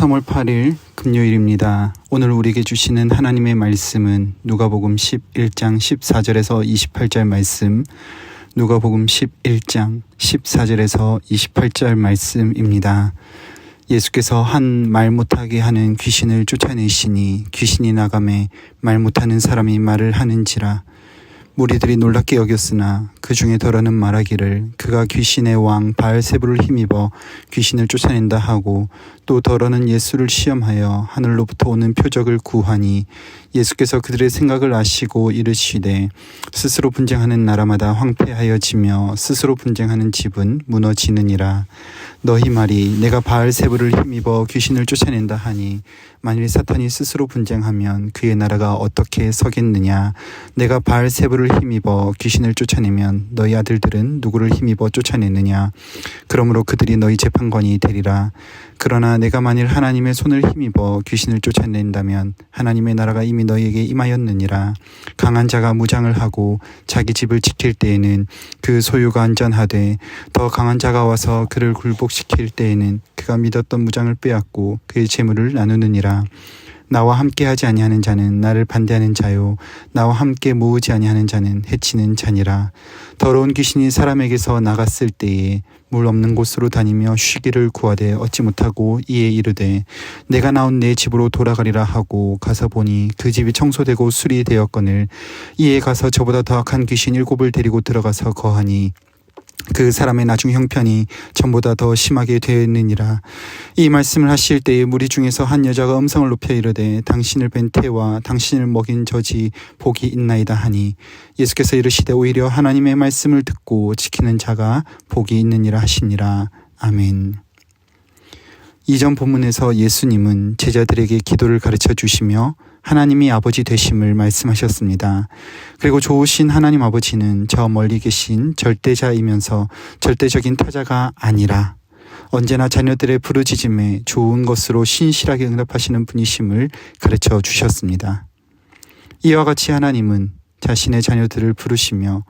3월 8일 금요일입니다. 오늘 우리에게 주시는 하나님의 말씀은 누가복음 11장 14절에서 28절 말씀, 누가복음 11장 14절에서 28절 말씀입니다. 예수께서 한 말 못하게 하는 귀신을 쫓아내시니 귀신이 나가매 말 못하는 사람이 말을 하는지라. 무리들이 놀랍게 여겼으나 그 중에 더러는 말하기를 그가 귀신의 왕 바알세불을 힘입어 귀신을 쫓아낸다 하고, 또 더러는 예수를 시험하여 하늘로부터 오는 표적을 구하니, 예수께서 그들의 생각을 아시고 이르시되 스스로 분쟁하는 나라마다 황폐하여지며 스스로 분쟁하는 집은 무너지느니라. 너희 말이 내가 바알세불을 힘입어 귀신을 쫓아낸다 하니, 만일 사탄이 스스로 분쟁하면 그의 나라가 어떻게 서겠느냐. 내가 바알세불을 힘입어 귀신을 쫓아내면 너희 아들들은 누구를 힘입어 쫓아내느냐. 그러므로 그들이 너희 재판관이 되리라. 그러나 내가 만일 하나님의 손을 힘입어 귀신을 쫓아낸다면 하나님의 나라가 이미 너희에게 임하였느니라. 강한 자가 무장을 하고 자기 집을 지킬 때에는 그 소유가 안전하되, 더 강한 자가 와서 그를 굴복시킬 때에는 그가 믿었던 무장을 빼앗고 그의 재물을 나누느니라. 나와 함께하지 아니하는 자는 나를 반대하는 자요, 나와 함께 모으지 아니하는 자는 해치는 자니라. 더러운 귀신이 사람에게서 나갔을 때에 물 없는 곳으로 다니며 쉬기를 구하되 얻지 못하고 이에 이르되 내가 나온 내 집으로 돌아가리라 하고 가서 보니 그 집이 청소되고 수리되었거늘, 이에 가서 저보다 더 악한 귀신 7을 데리고 들어가서 거하니 그 사람의 나중 형편이 전보다 더 심하게 되었느니라. 이 말씀을 하실 때에 무리 중에서 한 여자가 음성을 높여 이르되 당신을 뵌 태와 당신을 먹인 저지 복이 있나이다 하니, 예수께서 이르시되 오히려 하나님의 말씀을 듣고 지키는 자가 복이 있느니라 하시니라. 아멘. 이전 본문에서 예수님은 제자들에게 기도를 가르쳐 주시며 하나님이 아버지 되심을 말씀하셨습니다. 그리고 좋으신 하나님 아버지는 저 멀리 계신 절대자이면서 절대적인 타자가 아니라 언제나 자녀들의 부르짖음에 좋은 것으로 신실하게 응답하시는 분이심을 가르쳐 주셨습니다. 이와 같이 하나님은 자신의 자녀들을 부르시며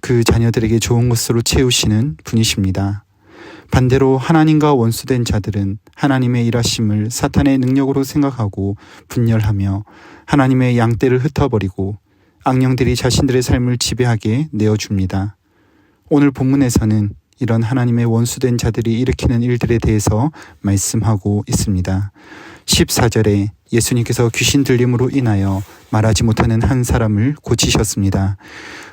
그 자녀들에게 좋은 것으로 채우시는 분이십니다. 반대로 하나님과 원수된 자들은 하나님의 일하심을 사탄의 능력으로 생각하고 분열하며 하나님의 양떼를 흩어버리고 악령들이 자신들의 삶을 지배하게 내어줍니다. 오늘 본문에서는 이런 하나님의 원수된 자들이 일으키는 일들에 대해서 말씀하고 있습니다. 14절에 예수님께서 귀신 들림으로 인하여 말하지 못하는 한 사람을 고치셨습니다.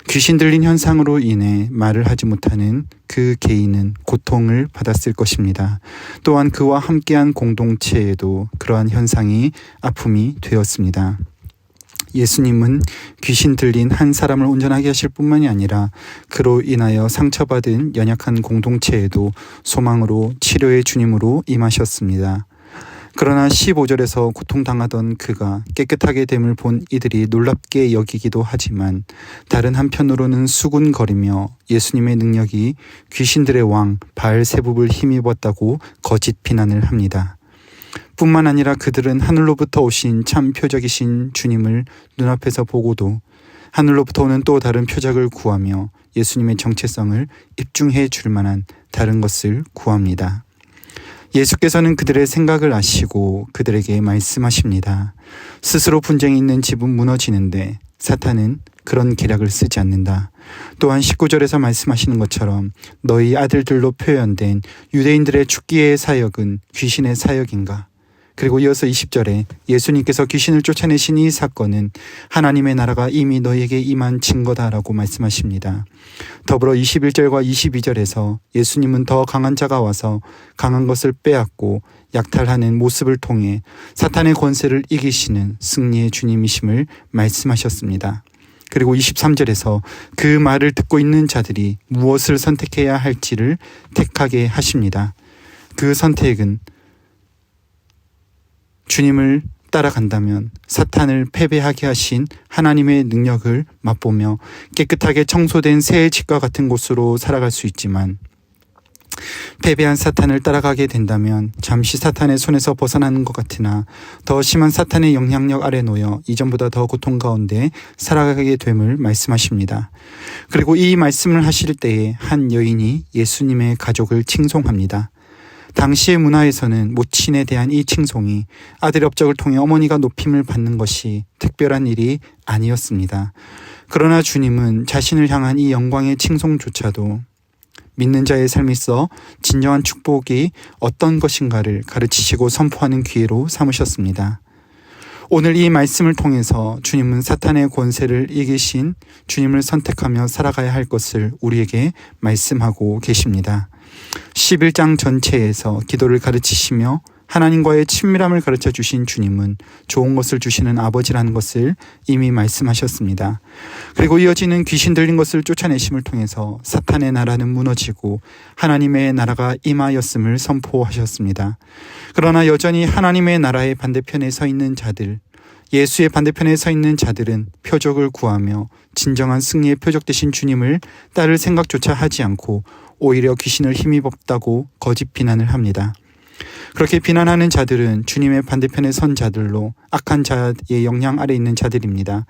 귀신 들린 현상으로 인해 말을 하지 못하는 그 개인은 고통을 받았을 것입니다. 또한 그와 함께한 공동체에도 그러한 현상이 아픔이 되었습니다. 예수님은 귀신 들린 한 사람을 온전하게 하실 뿐만이 아니라 그로 인하여 상처받은 연약한 공동체에도 소망으로 치료의 주님으로 임하셨습니다. 그러나 15절에서 고통당하던 그가 깨끗하게 됨을 본 이들이 놀랍게 여기기도 하지만, 다른 한편으로는 수군거리며 예수님의 능력이 귀신들의 왕 바알세불을 힘입었다고 거짓 비난을 합니다. 뿐만 아니라 그들은 하늘로부터 오신 참 표적이신 주님을 눈앞에서 보고도 하늘로부터 오는 또 다른 표적을 구하며 예수님의 정체성을 입증해 줄 만한 다른 것을 구합니다. 예수께서는 그들의 생각을 아시고 그들에게 말씀하십니다. 스스로 분쟁이 있는 집은 무너지는데 사탄은 그런 계략을 쓰지 않는다. 또한 19절에서 말씀하시는 것처럼 너희 아들들로 표현된 유대인들의 죽기의 사역은 귀신의 사역인가? 그리고 이어서 20절에 예수님께서 귀신을 쫓아내신 이 사건은 하나님의 나라가 이미 너희에게 임한 증거다라고 말씀하십니다. 더불어 21절과 22절에서 예수님은 더 강한 자가 와서 강한 것을 빼앗고 약탈하는 모습을 통해 사탄의 권세를 이기시는 승리의 주님이심을 말씀하셨습니다. 그리고 23절에서 그 말을 듣고 있는 자들이 무엇을 선택해야 할지를 택하게 하십니다. 그 선택은 주님을 따라간다면 사탄을 패배하게 하신 하나님의 능력을 맛보며 깨끗하게 청소된 새 집과 같은 곳으로 살아갈 수 있지만, 패배한 사탄을 따라가게 된다면 잠시 사탄의 손에서 벗어나는 것 같으나 더 심한 사탄의 영향력 아래 놓여 이전보다 더 고통 가운데 살아가게 됨을 말씀하십니다. 그리고 이 말씀을 하실 때에 한 여인이 예수님의 가족을 칭송합니다. 당시의 문화에서는 모친에 대한 이 칭송이 아들의 업적을 통해 어머니가 높임을 받는 것이 특별한 일이 아니었습니다. 그러나 주님은 자신을 향한 이 영광의 칭송조차도 믿는 자의 삶에 있어 진정한 축복이 어떤 것인가를 가르치시고 선포하는 기회로 삼으셨습니다. 오늘 이 말씀을 통해서 주님은 사탄의 권세를 이기신 주님을 선택하며 살아가야 할 것을 우리에게 말씀하고 계십니다. 11장 전체에서 기도를 가르치시며 하나님과의 친밀함을 가르쳐 주신 주님은 좋은 것을 주시는 아버지라는 것을 이미 말씀하셨습니다. 그리고 이어지는 귀신 들린 것을 쫓아내심을 통해서 사탄의 나라는 무너지고 하나님의 나라가 임하였음을 선포하셨습니다. 그러나 여전히 하나님의 나라의 반대편에 서 있는 자들, 예수의 반대편에 서 있는 자들은 표적을 구하며 진정한 승리의 표적 되신 주님을 따를 생각조차 하지 않고 오히려 귀신을 힘입었다고 거짓 비난을 합니다. 그렇게 비난하는 자들은 주님의 반대편에 선 자들로 악한 자의 영향 아래 있는 자들입니다.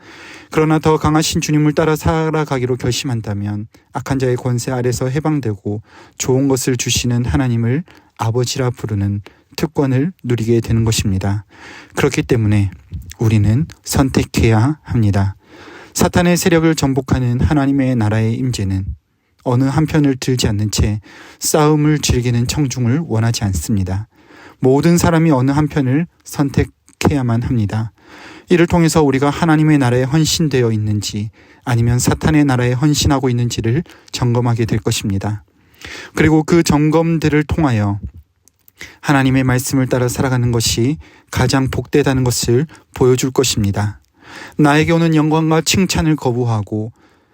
그러나 더 강하신 주님을 따라 살아가기로 결심한다면 악한 자의 권세 아래서 해방되고 좋은 것을 주시는 하나님을 아버지라 부르는 특권을 누리게 되는 것입니다. 그렇기 때문에 우리는 선택해야 합니다. 사탄의 세력을 정복하는 하나님의 나라의 임재는 어느 한편을 들지 않는 채 싸움을 즐기는 청중을 원하지 않습니다. 모든 사람이 어느 한편을 선택해야만 합니다. 이를 통해서 우리가 하나님의 나라에 헌신되어 있는지 아니면 사탄의 나라에 헌신하고 있는지를 점검하게 될 것입니다. 그리고 그 점검들을 통하여 하나님의 말씀을 따라 살아가는 것이 가장 복되다는 것을 보여줄 것입니다. 나에게 오는 영광과 칭찬을 거부하고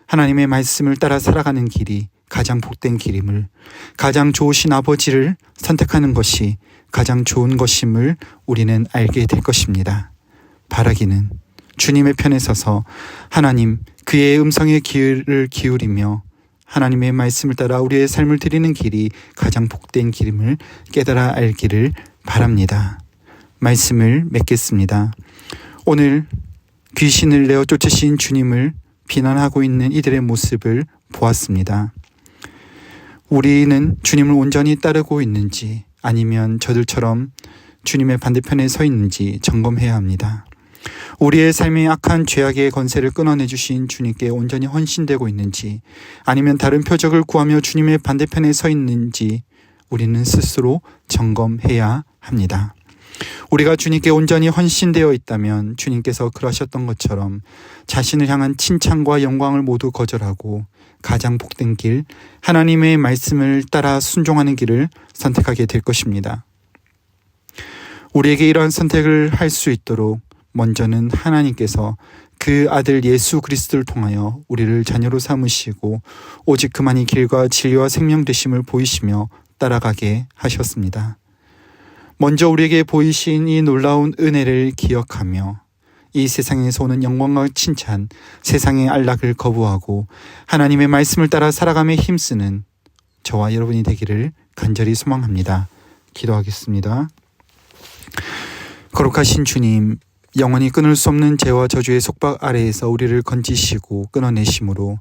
하나님의 말씀을 따라 살아가는 길이 가장 복된 길임을, 가장 좋으신 아버지를 선택하는 것이 가장 좋은 것임을 우리는 알게 될 것입니다. 바라기는 주님의 편에 서서 하나님 그의 음성에 귀를 기울이며 하나님의 말씀을 따라 우리의 삶을 드리는 길이 가장 복된 길임을 깨달아 알기를 바랍니다. 말씀을 맺겠습니다. 오늘 귀신을 내어 쫓으신 주님을 비난하고 있는 이들의 모습을 보았습니다. 우리는 주님을 온전히 따르고 있는지 아니면 저들처럼 주님의 반대편에 서 있는지 점검해야 합니다. 우리의 삶의 악한 죄악의 권세를 끊어내 주신 주님께 온전히 헌신되고 있는지 아니면 다른 표적을 구하며 주님의 반대편에 서 있는지 우리는 스스로 점검해야 합니다. 우리가 주님께 온전히 헌신되어 있다면 주님께서 그러셨던 것처럼 자신을 향한 칭찬과 영광을 모두 거절하고 가장 복된 길, 하나님의 말씀을 따라 순종하는 길을 선택하게 될 것입니다. 우리에게 이러한 선택을 할 수 있도록 먼저는 하나님께서 그 아들 예수 그리스도를 통하여 우리를 자녀로 삼으시고 오직 그만이 길과 진리와 생명 되심을 보이시며 따라가게 하셨습니다. 먼저 우리에게 보이신 이 놀라운 은혜를 기억하며 이 세상에서 오는 영광과 칭찬, 세상의 안락을 거부하고 하나님의 말씀을 따라 살아가며 힘쓰는 저와 여러분이 되기를 간절히 소망합니다. 기도하겠습니다. 거룩하신 주님, 영원히 끊을 수 없는 죄와 저주의 속박 아래에서 우리를 건지시고 끊어내심으로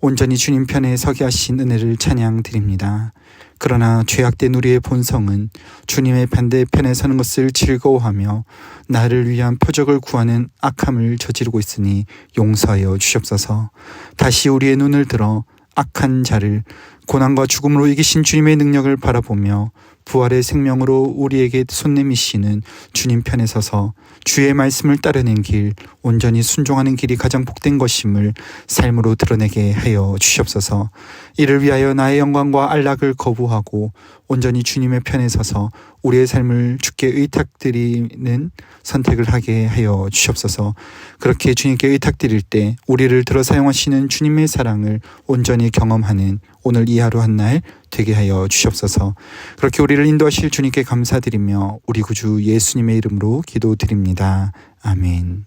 온전히 주님 편에 서게 하신 은혜를 찬양드립니다. 그러나 죄악된 우리의 본성은 주님의 반대편에 서는 것을 즐거워하며 나를 위한 표적을 구하는 악함을 저지르고 있으니 용서하여 주시옵소서. 다시 우리의 눈을 들어 악한 자를 고난과 죽음으로 이기신 주님의 능력을 바라보며 부활의 생명으로 우리에게 손 내미시는 주님 편에 서서 주의 말씀을 따르는 길, 온전히 순종하는 길이 가장 복된 것임을 삶으로 드러내게 하여 주시옵소서. 이를 위하여 나의 영광과 안락을 거부하고 온전히 주님의 편에 서서 우리의 삶을 주께 의탁드리는 선택을 하게 하여 주시옵소서. 그렇게 주님께 의탁드릴 때 우리를 들어 사용하시는 주님의 사랑을 온전히 경험하는 오늘 이 하루 한 날 되게 하여 주시옵소서. 그렇게 우리를 인도하실 주님께 감사드리며 우리 구주 예수님의 이름으로 기도드립니다. 아멘.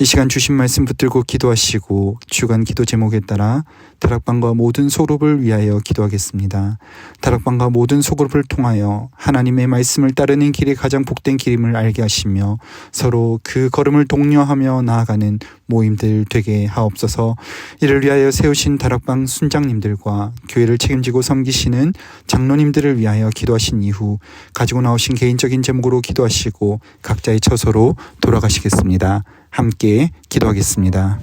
이 시간 주신 말씀 붙들고 기도하시고 주간 기도 제목에 따라 다락방과 모든 소그룹을 위하여 기도하겠습니다. 다락방과 모든 소그룹을 통하여 하나님의 말씀을 따르는 길이 가장 복된 길임을 알게 하시며 서로 그 걸음을 독려하며 나아가는 모임들 되게 하옵소서. 이를 위하여 세우신 다락방 순장님들과 교회를 책임지고 섬기시는 장로님들을 위하여 기도하신 이후 가지고 나오신 개인적인 제목으로 기도하시고 각자의 처소로 돌아가시겠습니다. 함께 기도하겠습니다.